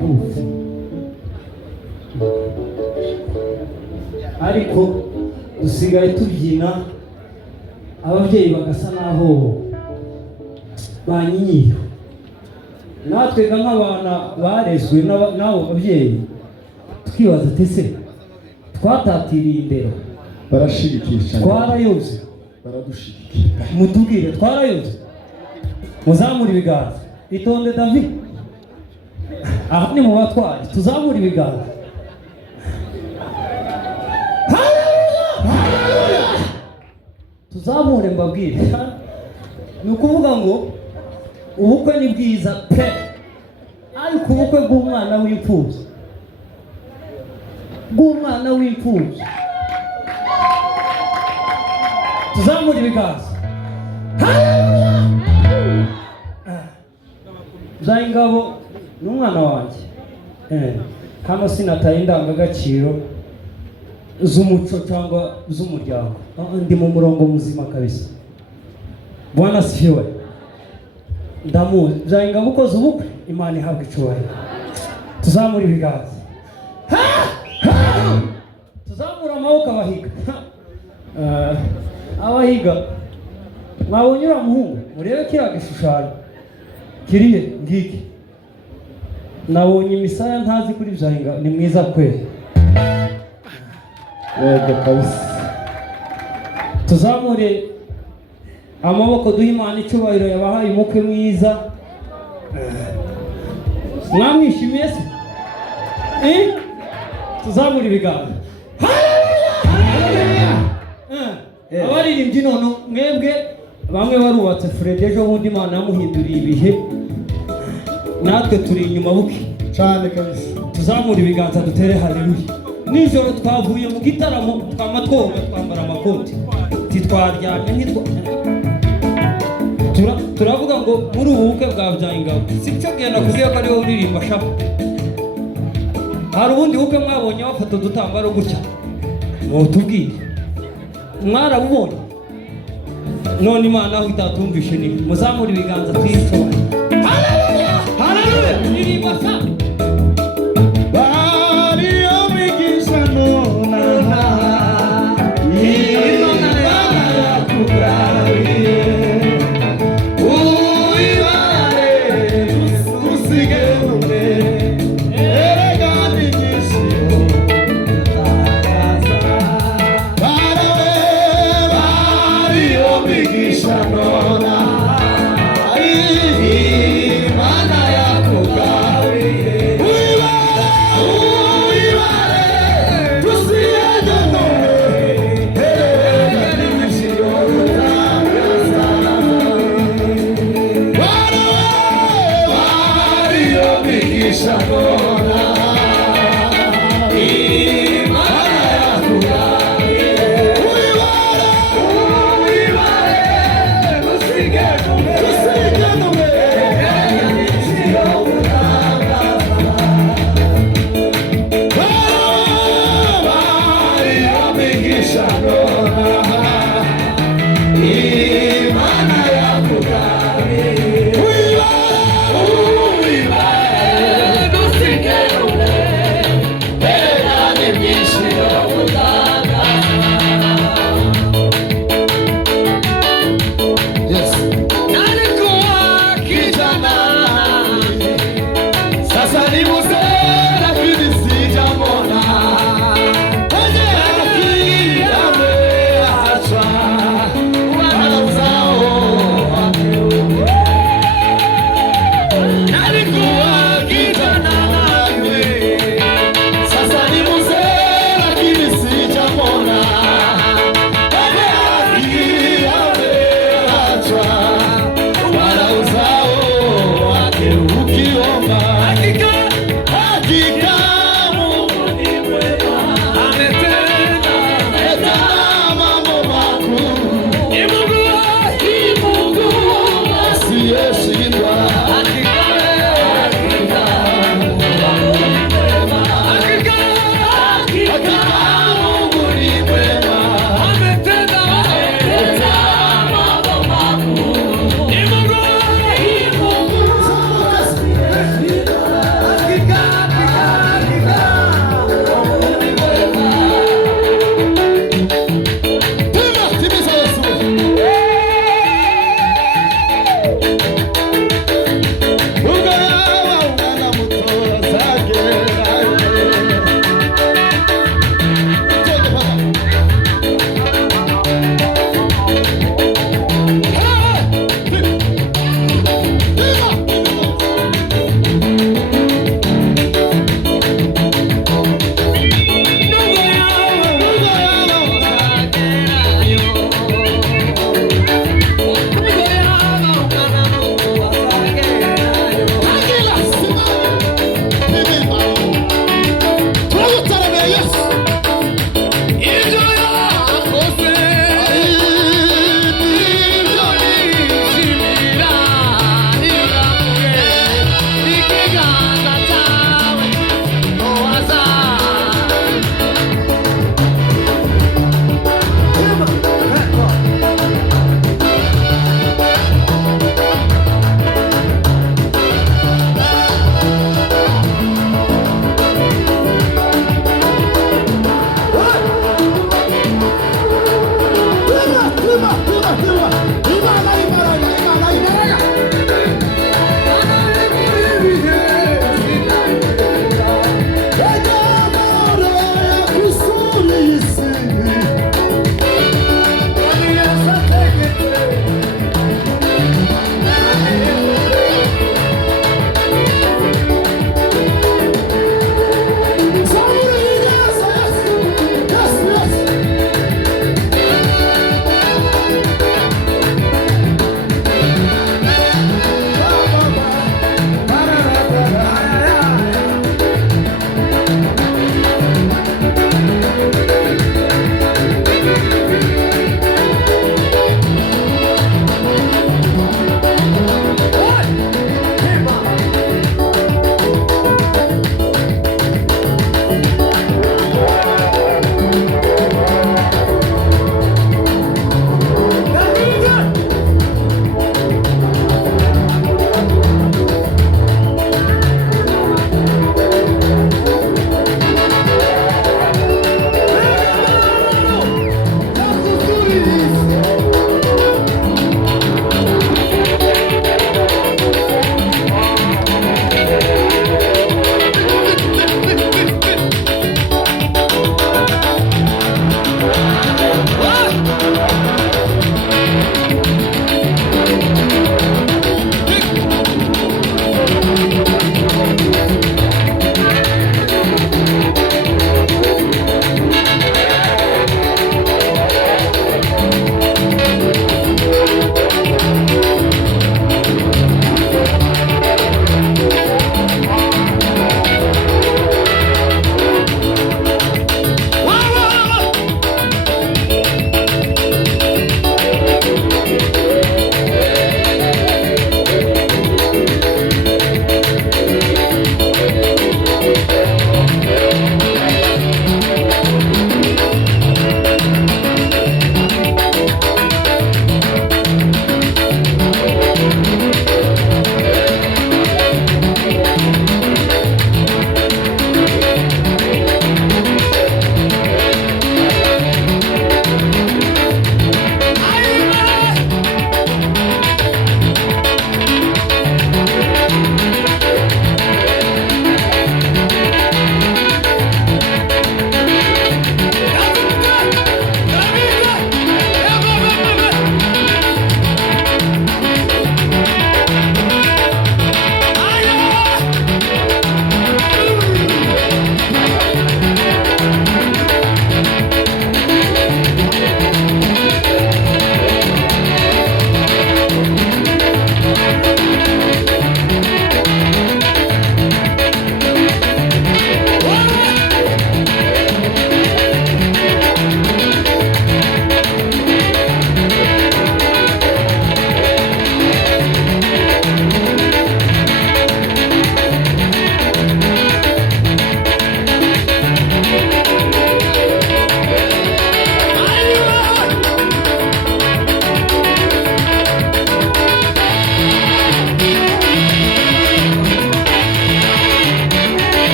y'imfubyi, ariko dusigaye tubyina ababyeyi bagasa naho banyinyira. Natwe nk'abana barezwe n'abo babyeyi tukibaza tese twatatiriye indero, barashirikisha, twarayoze, baradushirikira. mutubwire twarayoze. Muzamura ibiganza, itonde David, aha ni mu batwari, tuzamura ibiganza. Tuzamure mbabwire, ni ukuvuga ngo ubukwe ni bwiza pe, ariko ubukwe bw'umwana w'imfubyi, bw'umwana w'imfubyi, tuzamure ibiganza. Byayingabo ni umwana wanjye, hano sinataye indangagaciro z'umuco cyangwa z'umuryango, ndi mu murongo muzima kabisa. Bwana sifiwe. Ndamuzi Byayingabo ukoze ubukwe, Imana ihabwa icyubahiro. Tuzamura ibiganza, tuzamura amaboko abahiga. Abahiga mwabonye uriya muhungu, murebe kiriya gishushanyo kiriye ngiki, nabonye imisaya ntazi kuri Byayingabo, ni mwiza kweli. Yego kabisa. Tuzamure amaboko duhe Imana icyubahiro yabahaye umukwe mwiza. Mwamwishimiye se? Tuzamure ibiganza. Abaririmbyi none mwebwe bamwe barubatse Fred, ejo bundi Imana yamuhinduriye ibihe, natwe turi inyuma buke Cyane kabisa. tuzamura ibiganza dutere haleluya. Nijoro twavuye mu gitaramo twamatwoga twambara amakoti, titwaryamye turavuga ngo muri ubu bukwe bwa Byayingabo sicyo genda kubwiye ko ariwe uririmba shaka. Hari ubundi bukwe mwabonye bafata udutambaro gutya, tubwire mwarabubonye? None Imana aho itatumvishe ni muzamura ibiganza twicoba. Haleluya, haleluya, iririmba sa Sasa ni muse